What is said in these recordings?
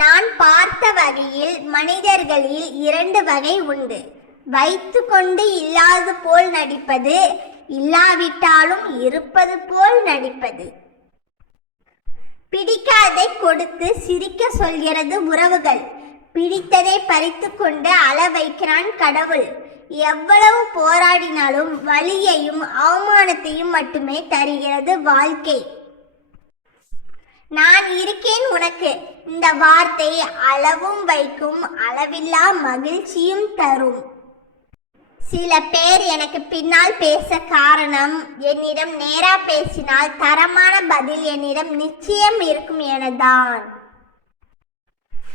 நான் பார்த்த வகையில் மனிதர்களில் இரண்டு வகை உண்டு. வைத்து கொண்டு இல்லாது போல் நடிப்பது இல்லாவிட்டாலும் இருப்பது போல் நடிப்பது. பிடிக்காதை கொடுத்து சிரிக்க சொல்கிறது உறவுகள். பிடித்ததை பறித்து கொண்டு அள வைக்கிறான் கடவுள். எவ்வளவு போராடினாலும் வலியையும் அவமானத்தையும் மட்டுமே தருகிறது வாழ்க்கை. நான் இருக்கேன் உனக்கு. இந்த வார்த்தை அளவும் வைக்கும் அளவில்லா மகிழ்ச்சியும் தரும். சில பேர் எனக்கு பின்னால் பேச காரணம் என்னிடம் நேரா பேசினால் தரமான பதில் என்னிடம் நிச்சயம் இருக்கும் எனதான்.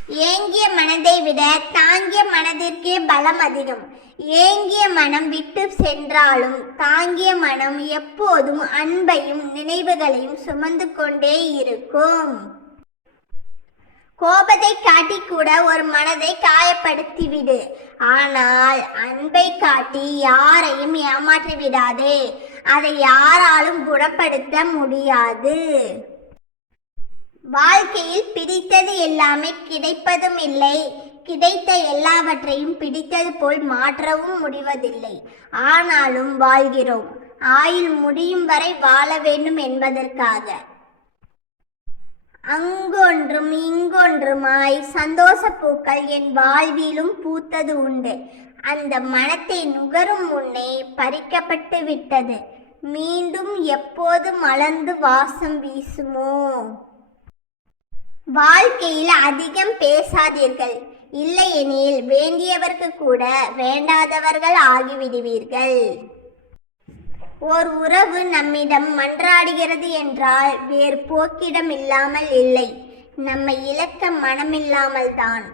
ஏங்கிய மனதை விட தாங்கிய மனதிற்கே பலம் அதிகம். ஏங்கிய மனம் விட்டு சென்றாலும் தாங்கிய மனம் எப்போதும் அன்பையும் நினைவுகளையும் சுமந்து கொண்டே இருக்கும். கோபத்தை காட்டி கூட ஒரு மனதை காயப்படுத்தி விடு ஆனால் அன்பை காட்டி யாரையும் ஏமாற்றி விடாதே அதை யாராலும் குணப்படுத்த முடியாது. வாழ்க்கையில் பிடித்தது எல்லாமே கிடைப்பதும் இல்லை கிடைத்த எல்லாவற்றையும் பிடித்தது போல் மாற்றவும் முடிவதில்லை. ஆனாலும் வாழ்கிறோம். ஆயுள் முடியும் வரை வாழ வேண்டும் என்பதற்காக. அங்கொன்றும் இங்கொன்றுமாய் சந்தோஷ பூக்கள் என் வாழ்விலும் பூத்தது உண்டு. அந்த மனத்தை நுகரும் முன்னே பறிக்கப்பட்டு விட்டது மீண்டும் எப்போது மலர்ந்து வாசம் வீசுமோ? வாழ்க்கையில் அதிகம் பேசாதீர்கள். இல்லையெனில் வேண்டியவர்க்கு கூட வேண்டாதவர்கள் ஆகிவிடுவீர்கள். ஓர் உறவு நம்மிடம் மன்றாடுகிறது என்றால் வேறு போக்கிடம் இல்லாமல் இல்லை. நம்மை இழக்க மனமில்லாமல் தான்.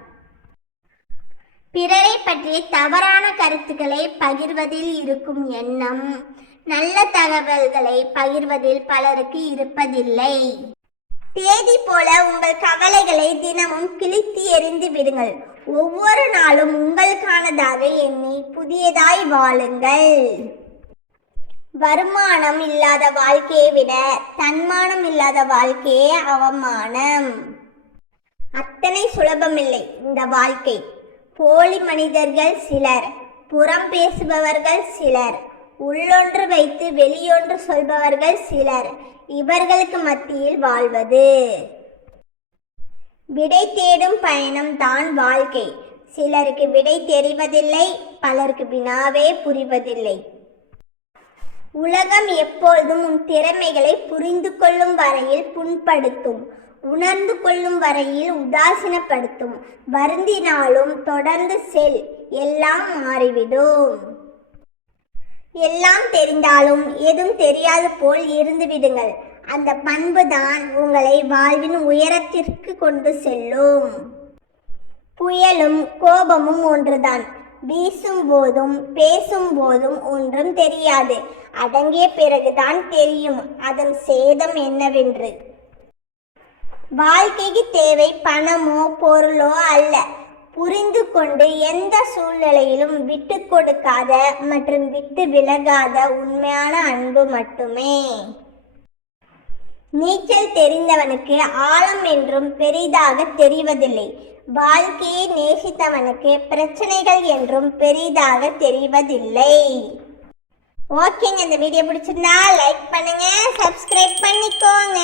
பிறரை பற்றிய தவறான கருத்துக்களை பகிர்வதில் இருக்கும் எண்ணம் நல்ல தகவல்களை பகிர்வதில் பலருக்கு இருப்பதில்லை. தேதி போல உங்கள் கவலைகளை தினமும் கிழித்து எறிந்து விடுங்கள். ஒவ்வொரு நாளும் உங்களுக்கானதாக எண்ணி புதியதாய் வாழுங்கள். வருமானம் இல்லாத வாழ்க்கையை விட தன்மானம் இல்லாத வாழ்க்கையே அவமானம். அத்தனை சுலபமில்லை இந்த வாழ்க்கை. போலி மனிதர்கள் சிலர் புறம் பேசுபவர்கள் சிலர் உள்ளொன்று வைத்து வெளியொன்று சொல்பவர்கள் சிலர் இவர்களுக்கு மத்தியில் வாழ்வது. விடை தேடும் பயணம் தான் வாழ்க்கை. சிலருக்கு விடை தெரிவதில்லை பலருக்கு வினாவே புரிவதில்லை. உலகம் எப்பொழுதும் உன் திறமைகளை புரிந்து கொள்ளும் வரையில் புண்படுத்தும் உணர்ந்து கொள்ளும் வரையில் உதாசீனப்படுத்தும். வருந்தினாலும் தொடர்ந்து செல் எல்லாம் மாறிவிடும். எல்லாம் தெரிந்தாலும் எதுவும் தெரியாது போல் இருந்து விடுங்கள். அந்த பண்பு தான் உங்களை வாழ்வின் உயரத்திற்கு கொண்டு செல்லும். புயலும் கோபமும் ஒன்றுதான். வீசும் போதும் பேசும் போதும் ஒன்றும் தெரியாது. அடங்கிய பிறகுதான் தெரியும் அதன் சேதம் என்னவென்று. வாழ்க்கைக்கு தேவை பணமோ பொருளோ அல்ல. புரிந்து கொண்டு எந்த சூழ்நிலையிலும் விட்டு கொடுக்காத மற்றும் விட்டு விலகாத உண்மையான அன்பு மட்டுமே. நீச்சல் தெரிந்தவனுக்கு ஆழம் என்றும் பெரிதாக தெரிவதில்லை. வாழ்க்கையை நேசித்தவனுக்கு பிரச்சனைகள் என்றும் பெரிதாக தெரிவதில்லை. ஓகேங்க இந்த வீடியோ பிடிச்சிருந்தா லைக் பண்ணுங்க சப்ஸ்கிரைப் பண்ணிக்கோங்க.